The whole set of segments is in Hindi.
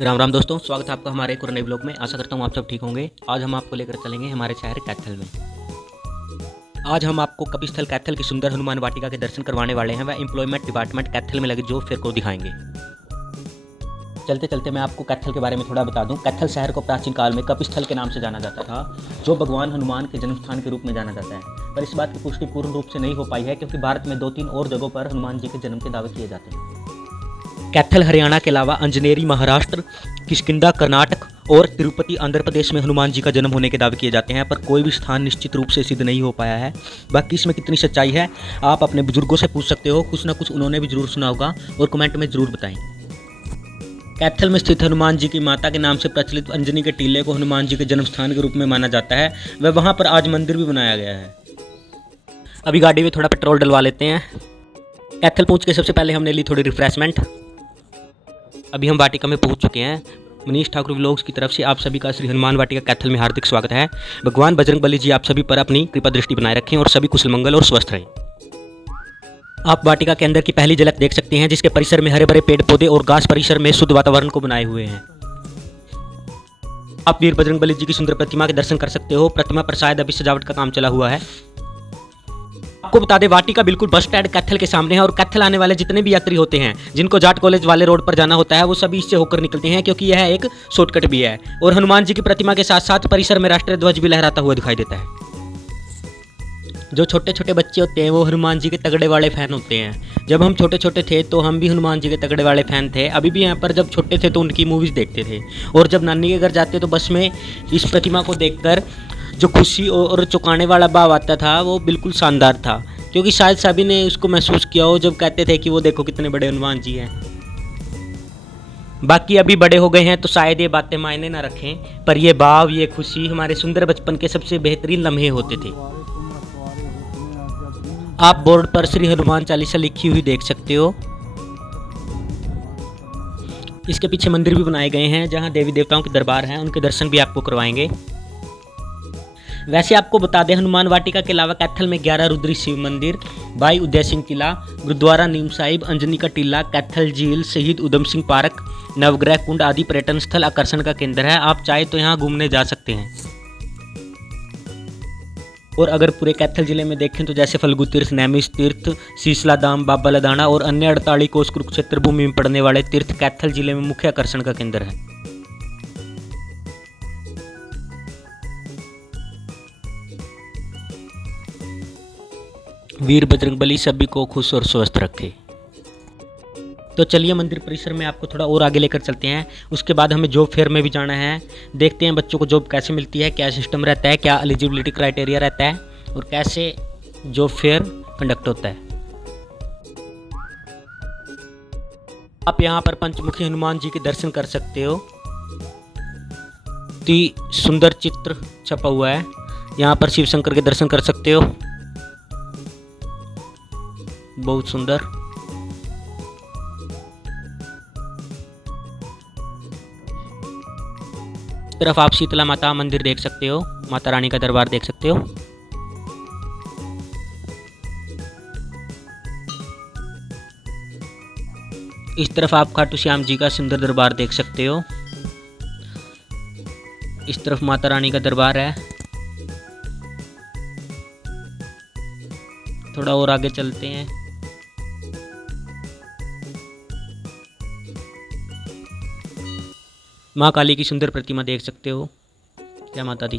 राम राम दोस्तों, स्वागत है आपका हमारे एक और नए ब्लॉग में। आशा करता हूँ आप सब ठीक होंगे। आज हम आपको लेकर चलेंगे हमारे शहर कैथल में। आज हम आपको कपिस्थल कैथल की सुंदर हनुमान वाटिका के दर्शन करवाने वाले हैं। वह एम्प्लॉयमेंट डिपार्टमेंट कैथल में लगे जॉब फेयर को दिखाएंगे। चलते चलते मैं आपको कैथल के बारे में थोड़ा बता दूं। कैथल शहर को प्राचीन काल में कपिस्थल के नाम से जाना जाता था, जो भगवान हनुमान के जन्म स्थान के रूप में जाना जाता है। पर इस बात की पुष्टि पूर्ण रूप से नहीं हो पाई है, क्योंकि भारत में 2-3 और जगहों पर हनुमान जी के जन्म के दावे किए जाते हैं। कैथल हरियाणा के अलावा अंजनेरी महाराष्ट्र, किष्किंधा कर्नाटक और तिरुपति आंध्र प्रदेश में हनुमान जी का जन्म होने के दावे किए जाते हैं, पर कोई भी स्थान निश्चित रूप से सिद्ध नहीं हो पाया है। बाकी इसमें कितनी सच्चाई है आप अपने बुजुर्गों से पूछ सकते हो, कुछ ना कुछ उन्होंने भी जरूर सुना होगा, और कमेंट में जरूर बताएं। कैथल में स्थित हनुमान जी की माता के नाम से प्रचलित अंजनी के टीले को हनुमान जी के जन्म स्थान के रूप में माना जाता है। वह वहाँ पर आज मंदिर भी बनाया गया है। अभी गाड़ी में थोड़ा पेट्रोल डलवा लेते हैं। कैथल पहुँच के सबसे पहले हमने ली थोड़ी रिफ्रेशमेंट। अभी हम वाटिका में पहुंच चुके हैं। मनीष ठाकुर व्लॉग्स की तरफ से आप सभी का श्री हनुमान वाटिका कैथल में हार्दिक स्वागत है। भगवान बजरंगबली जी आप सभी पर अपनी कृपा दृष्टि बनाए रखें और सभी कुशल मंगल और स्वस्थ रहें। आप वाटिका के अंदर की पहली झलक देख सकते हैं, जिसके परिसर में हरे भरे पेड़ पौधे और घास परिसर में शुद्ध वातावरण को बनाए हुए हैं। आप वीर बजरंगबली जी की सुंदर प्रतिमा के दर्शन कर सकते हो। प्रतिमा पर शायद अभी सजावट का काम चला हुआ है। आपको बता दें, वाटिका बिल्कुल बस स्टैंड कैथल के सामने है, और कैथल आने वाले जितने भी यात्री होते हैं जिनको जाट कॉलेज वाले रोड पर जाना होता है, वो सभी इससे होकर निकलते हैं, क्योंकि यह एक शॉर्टकट भी है। और हनुमान जी की प्रतिमा के साथ साथ परिसर में राष्ट्रीय ध्वज भी लहराता हुआ दिखाई देता है। जो छोटे छोटे बच्चे होते हैं वो हनुमान जी के तगड़े वाले फैन होते हैं। जब हम छोटे छोटे थे तो हम भी हनुमान जी के तगड़े वाले फैन थे। अभी भी यहाँ पर जब छोटे थे तो उनकी मूवीज़ देखते थे, और जब नानी के घर जाते तो बस में इस प्रतिमा को देखकर जो खुशी और चौंकाने वाला भाव आता था वो बिल्कुल शानदार था, क्योंकि शायद सभी ने उसको महसूस किया हो जब कहते थे कि वो देखो कितने बड़े हनुमान जी हैं। बाकी अभी बड़े हो गए हैं तो शायद ये बातें मायने ना रखें, पर ये भाव, ये खुशी हमारे सुंदर बचपन के सबसे बेहतरीन लम्हे होते थे। आप बोर्ड पर श्री हनुमान चालीसा लिखी हुई देख सकते हो। इसके पीछे मंदिर भी बनाए गए हैं, जहां देवी देवताओं के दरबार हैं, उनके दर्शन भी आपको करवाएंगे। वैसे आपको बता दें, हनुमान वाटिका के अलावा कैथल में 11 रुद्री शिव मंदिर, भाई उदय सिंह किला, गुरुद्वारा नीम साहिब, अंजनी का टीला, कैथल झील, शहीद उधम सिंह पार्क, नवग्रह कुंड आदि पर्यटन स्थल आकर्षण का केंद्र है। आप चाहे तो यहाँ घूमने जा सकते हैं। और अगर पूरे कैथल जिले में देखें तो जैसे फल्गु तीर्थ, नैमिष तीर्थ, शीशला धाम, बाबा लदाना और अन्य 48 कोस कुरुक्षेत्र भूमि में पड़ने वाले तीर्थ कैथल जिले में मुख्य आकर्षण का केंद्र है। वीर बजरंगबली सभी को खुश और स्वस्थ रखे। तो चलिए मंदिर परिसर में आपको थोड़ा और आगे लेकर चलते हैं। उसके बाद हमें जॉब फेयर में भी जाना है। देखते हैं बच्चों को जॉब कैसे मिलती है, क्या सिस्टम रहता है, क्या एलिजिबिलिटी क्राइटेरिया रहता है, और कैसे जॉब फेयर कंडक्ट होता है। आप यहाँ पर पंचमुखी हनुमान जी के दर्शन कर सकते हो। सुंदर चित्र छपा हुआ है। यहाँ पर शिव शंकर के दर्शन कर सकते हो, बहुत सुंदर। इस तरफ आप शीतला माता मंदिर देख सकते हो, माता रानी का दरबार देख सकते हो। इस तरफ आप खाटू श्याम जी का सुंदर दरबार देख सकते हो। इस तरफ माता रानी का दरबार है। थोड़ा और आगे चलते हैं। माँ काली की सुंदर प्रतिमा देख सकते हो। जय माता दी।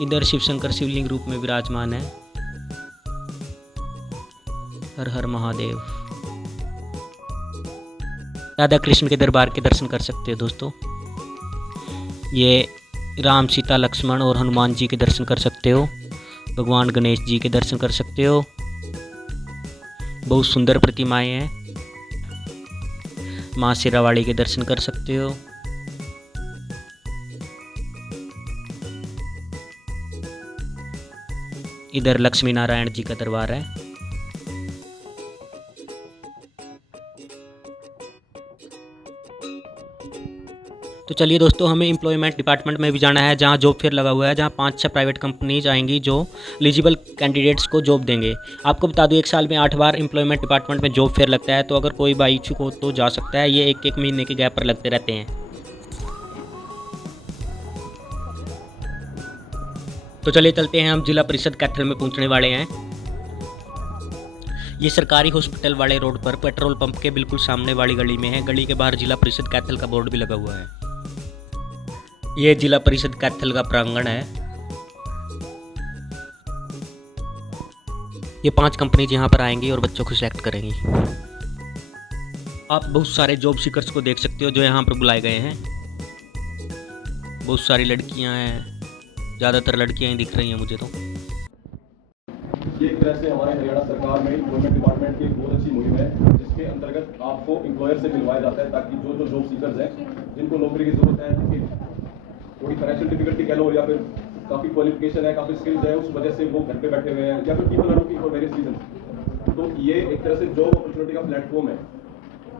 इधर शिव शंकर शिवलिंग रूप में विराजमान है। हर हर महादेव। राधा कृष्ण के दरबार के दर्शन कर सकते हो दोस्तों। ये राम, सीता, लक्ष्मण और हनुमान जी के दर्शन कर सकते हो। भगवान गणेश जी के दर्शन कर सकते हो। बहुत सुंदर प्रतिमाएं हैं। माँ शेरावाली के दर्शन कर सकते हो। इधर लक्ष्मी नारायण जी का दरबार है। तो चलिए दोस्तों, हमें एम्प्लॉयमेंट डिपार्टमेंट में भी जाना है, जहाँ जॉब फेयर लगा हुआ है, जहाँ 5-6 प्राइवेट कंपनीज आएंगी जो एलिजिबल कैंडिडेट्स को जॉब देंगे। आपको बता दूं, 1 साल में 8 बार एम्प्लॉयमेंट डिपार्टमेंट में जॉब फेयर लगता है, तो अगर कोई भाई इच्छुक हो तो जा सकता है। ये 1-1 महीने के गैप पर लगते रहते हैं। तो चलिए चलते हैं, हम जिला परिषद कैथल में पहुँचने वाले हैं। ये सरकारी हॉस्पिटल वाले रोड पर पेट्रोल पंप के बिल्कुल सामने वाली गली में है। गली के बाहर जिला परिषद कैथल का बोर्ड भी लगा हुआ है। ये जिला परिषद कैथल का प्रांगण है। ये 5 कंपनीज यहाँ पर आएंगी और बच्चों को सिलेक्ट करेंगी। आप बहुत सारे जॉब सीकर्स को देख सकते हो जो यहाँ पर बुलाए गए हैं। बहुत सारी लड़कियाँ हैं, ज़्यादातर लड़कियाँ ही दिख रही हैं मुझे तो। ये एक तरह से हमारे हरियाणा सरकार में एम्प्लॉयमेंट डिपार्टमेंट की एक बहुत अच्छी मुहिम है, जिसके अंतर्गत आपको एम्प्लॉयर से मिलवाया जाता है, ताकि जो जॉब सीकर्स हैं, जिनको नौकरी की जरूरत है, जिनकी थोड़ी फाइनेंशियल डिफिकल्टी कह लो, या फिर काफ़ी क्वालिफिकेशन है, काफ़ी स्किल्स है, उस वजह से वो घर पे बैठे हुए हैं, या फिर people are looking for various reason. तो ये एक तरह से जॉब अपॉर्चुनिटी का प्लेटफॉर्म है,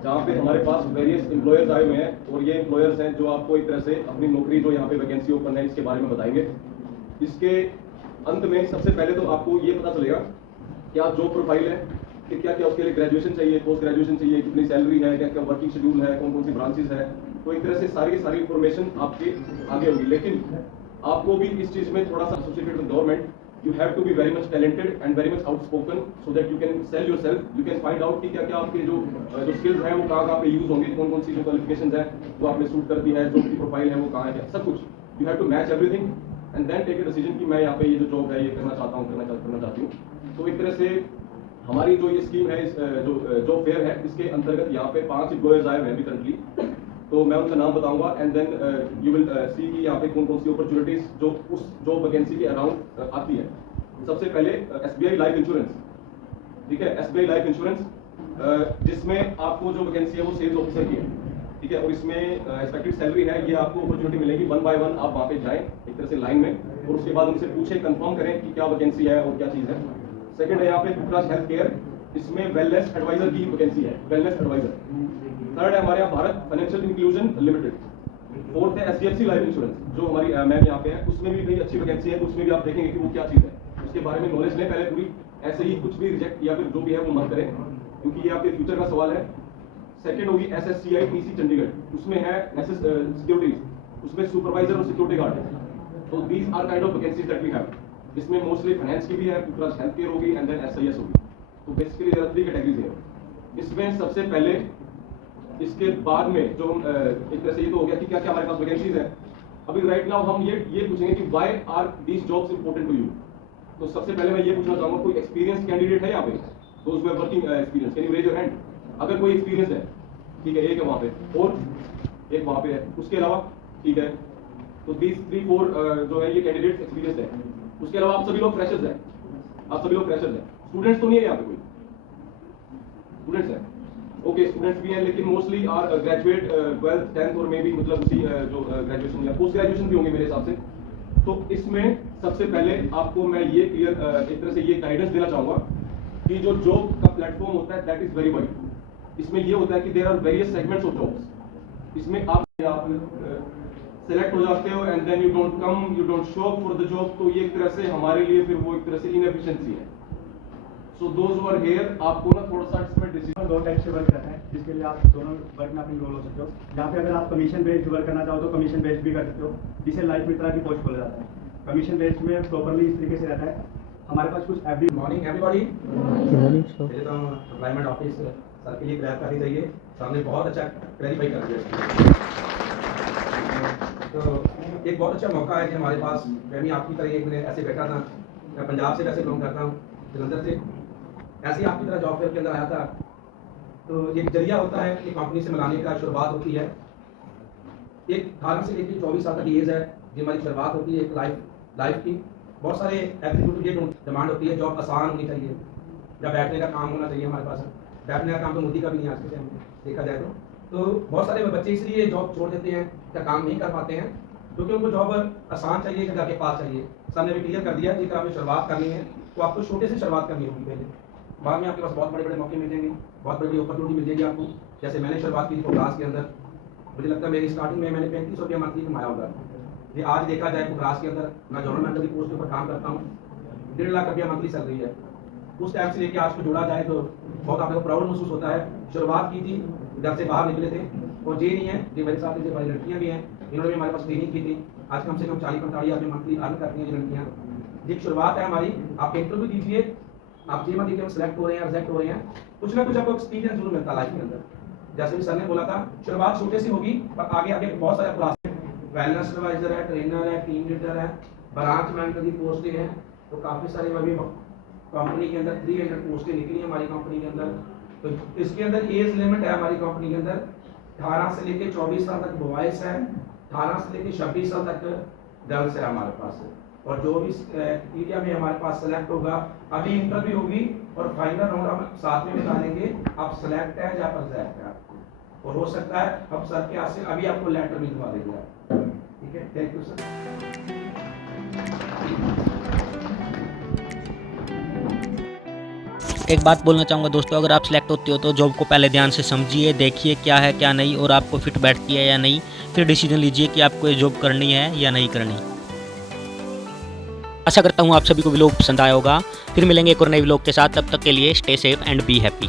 जहाँ पे हमारे पास वेरियस एम्प्लॉयर्स आए हुए हैं, और ये एम्प्लॉयर्स हैं जो आपको एक तरह से अपनी नौकरी जो यहाँ पे वैकेंसी ओपन है इसके बारे में बताएंगे। इसके अंत में सबसे पहले तो आपको ये पता चलेगा क्या जॉब प्रोफाइल है, कि क्या क्या उसके लिए ग्रेजुएशन चाहिए, पोस्ट ग्रेजुएशन चाहिए, कितनी सैलरी है, क्या क्या वर्किंग शेड्यूल है, कौन कौन सी ब्रांचेस है। तो एक तरह से सारी इंफॉर्मेशन आपके आगे होगी। लेकिन आपको भी इस चीज़ में थोड़ा सा associated with government, you have to be very much talented and very much outspoken, so that you can sell yourself, you can find out कि क्या क्या आपके जो स्किल्स हैं वो कहाँ पे यूज होंगे, कौन कौन सी जो क्वालिफिकेशन है वो आपने सूट करती है, जो की प्रोफाइल है वो कहाँ है, सब कुछ you have to match everything and then take a decision कि मैं यहाँ पे ये जो जॉब है ये करना चाहता हूँ, करना चाहती हूँ। तो एक तरह से हमारी जो ये स्कीम है, जो जॉब फेयर है, इसके अंतर्गत यहाँ पे 5 एम्प्लॉयर्स आए हुए हैं अभी करंटली। तो मैं उनका नाम बताऊंगा and then you will see कि यहाँ पे कौन कौन सी अपॉर्चुनिटीज जो उस जॉब वैकेंसी के अराउंड आती है। सबसे पहले SBI लाइफ इंश्योरेंस, ठीक है, SBI लाइफ इंश्योरेंस, जिसमें आपको जो वैकेंसी है वो सेल्स ऑफिसर की है, ठीक है, और इसमें एक्सपेक्टेड सैलरी है, ये आपको अपॉर्चुनिटी मिलेगी 1 बाय 1। आप वहाँ पे जाएं एक तरह से लाइन में, और उसके बाद उनसे पूछे, कंफर्म करें कि क्या वैकेंसी है और क्या चीज़ है। सेकंड है यहाँ पे पुत्राज हेल्थ केयर, इसमें वेलनेस एडवाइजर की वैकेंसी है, वेलनेस एडवाइजर। थर्ड है हमारे यहाँ Bharat financial inclusion limited. Fourth है HDFC लाइफ इंश्योरेंस, जो हमारी मैम यहाँ पे है, उसमें भी कई अच्छी वैकेंसी है, उसमें भी आप देखेंगे कि वो क्या चीज़ है, उसके बारे में नॉलेज लें पहले पूरी। ऐसे ही कुछ भी रिजेक्ट या फिर जो भी है वो मत करें, क्योंकि ये आपके फ्यूचर का सवाल है। सेकंड होगी SSCI PC चंडीगढ़, उसमें है सिक्योरिटीज, उसमें सुपरवाइजर और सिक्योरिटी गार्ड है। तो these are kind of vacancies that we have. इसमें मोस्टली फाइनेंस की भी है, प्लस हेल्थ केयर होगी एंड देन SIS होगी। तो बेसिकली देयर आर 3 कैटेगरीज है। इसमें सबसे पहले इसके बाद में जो एक तरह से ये तो हो गया कि क्या क्या हमारे पास वैकेंसीज है। अभी राइट नाउ हम ये पूछेंगे कि why are these jobs important to you. तो सबसे पहले मैं ये पूछना चाहूंगा, कोई एक्सपीरियंस कैंडिडेट है यहाँ पे, those who have working experience, can you raise your hand. अगर कोई एक्सपीरियंस है, ठीक है, एक है वहाँ पे और एक वहाँ पे है, उसके अलावा ठीक है, तो 3-4 जो है ये कैंडिडेट एक्सपीरियंस है। उसके अलावा आप सभी लोग फ्रेशर्स हैं, आप सभी लोग फ्रेशर्स हैं, स्टूडेंट्स तो नहीं है यहाँ पे, कोई स्टूडेंट्स हैं, ओके स्टूडेंट्स भी हैं, लेकिन mostly are graduate 12th 10th और मे भी मतलब उसी जो ग्रेजुएशन या पोस्ट ग्रेजुएशन भी होंगे मेरे हिसाब से। तो इसमें सबसे पहले आपको मैं ये क्लियर एक तरह से ये गाइडेंस देना चाहूँगा कि जो जॉब का प्लेटफॉर्म होता है दैट इज वेरी वाइड। इसमें ये होता है कि there are various segments of jobs. इसमें आप सेलेक्ट हो जाते हो and then you don't show up for the job, तो ये एक तरह से हमारे लिए फिर वो एक तरह से इनएफिशिएंसी है। So those who are here, आपको ना थोड़ा सा इसमें डिसीजन 2 टाइप से वर्क रहता है, जिसके लिए आप दोनों वर्क में अपनी रोल हो सकते हो। जहाँ पे अगर आप कमीशन बेस्ड वर्क करना चाहो तो कमीशन बेस्ड भी कर सकते हो, जिसे लाइफ मित्रा की पोस्ट बोला जाता है। कमीशन बेस्ड में प्रॉपर्ली इस तरीके से रहता है, हमारे पास कुछ एवरी मॉर्निंग एवरीबॉडी। पहले तो एम्प्लॉयमेंट ऑफिस सर के लिए क्रैप करनी चाहिए, सामने बहुत अच्छा क्लैरिफाई कर दिया। तो एक बहुत अच्छा मौका है कि हमारे पास, मैं भी आपकी तरह एक मैंने ऐसे बैठा था, मैं पंजाब से वैसे बिलोंग करता हूँ, जलंधर से, ऐसे ही आपकी तरह जॉब फेयर के अंदर आया था। तो एक जरिया होता है कि कंपनी से मिलाने का शुरुआत होती है। एक 18 से लेकर 24 साल तक एज है, ये हमारी शुरुआत होती है एक लाइफ की। बहुत सारे एग्जीक्यूटिव ये डिमांड होती है, जॉब आसान होनी चाहिए या बैठने का काम होना चाहिए हमारे पास। बैठने का काम तो मोदी का भी नहीं आज के टाइम में देखा जाए तो बहुत सारे बच्चे इसलिए जॉब छोड़ देते हैं या काम नहीं कर पाते हैं, क्योंकि उनको जॉब आसान चाहिए या घर के पास चाहिए। सामने भी क्लियर कर दिया कि अगर आपने शुरुआत करनी है तो आपको छोटे से शुरुआत करनी होगी पहले, बाद में आपके पास बहुत बड़े बड़े मौके मिल जाएंगे, बहुत बड़ी बड़ी अपॉर्चुनिटी मिल जाएगी आपको। जैसे मैंने शुरुआत की थी क्लास के अंदर मुझे लगता है मेरी स्टार्टिंग में मैंने 3500 रुपया मंथली कमाया होगा। ये आज देखा जाए क्लास के अंदर मैं जोनल मैनेजर की पोस्ट के ऊपर काम करता हूँ, 1.5 लाख रुपया मंथली सैलरी है। उस टाइम से लेके आज को जोड़ा जाए तो बहुत आप लोग को प्राउड महसूस होता है। शुरुआत की थी, घर से बाहर निकले थे, और ये नहीं है कि मेरे साथ ऐसे बड़ी लड़कियाँ भी हैं, इन्होंने भी हमारे पास ट्रेनिंग की थी। आज कम से कम 40-45 हज़ार मंथली अर्न करती हैं ये लड़कियाँ। ये शुरुआत है हमारी। आप इंटरव्यू दीजिए, आप ये मत देखिए हम सेलेक्ट हो रहे हैं, रिजेक्ट हो रहे हैं, कुछ ना कुछ आपको एक्सपीरियंस जरूर मिलता है लाइफ के अंदर। जैसे भी सर ने बोला था, शुरुआत छोटे से होगी, पर आगे आगे बहुत सारे क्लास है, वेलनेस एडवाइजर है, ट्रेनर है, टीम लीडर है, ब्रांच मैनेजर की पोस्टें हैं, तो काफ़ी सारी अभी कंपनी के अंदर 300 पोस्टें निकली हैं हमारी कंपनी के अंदर। तो इसके अंदर एज लिमिट है हमारी कंपनी के अंदर 18 से लेकर 24 साल तक बॉयज़ है, 18 से लेकर 26 साल तक गर्ल्स है हमारे पास। और जो भी एरिया में हमारे पास सेलेक्ट होगा, अभी इंटरव्यू होगी और फाइनल राउंड हम साथ में निकालेंगे, आप सेलेक्ट है या रिजेक्ट है। और हो सकता है अब सर के हाथ से अभी आपको लेटर भिजवा देंगे। ठीक है, थैंक यू सर। एक बात बोलना चाहूँगा दोस्तों, अगर आप सिलेक्ट होते हो तो जॉब को पहले ध्यान से समझिए, देखिए क्या है क्या नहीं, और आपको फिट बैठती है या नहीं, फिर डिसीजन लीजिए कि आपको ये जॉब करनी है या नहीं करनी। आशा करता हूँ आप सभी को व्लॉग पसंद आया होगा। फिर मिलेंगे एक और नए व्लॉग के साथ, तब तक के लिए stay safe and be happy.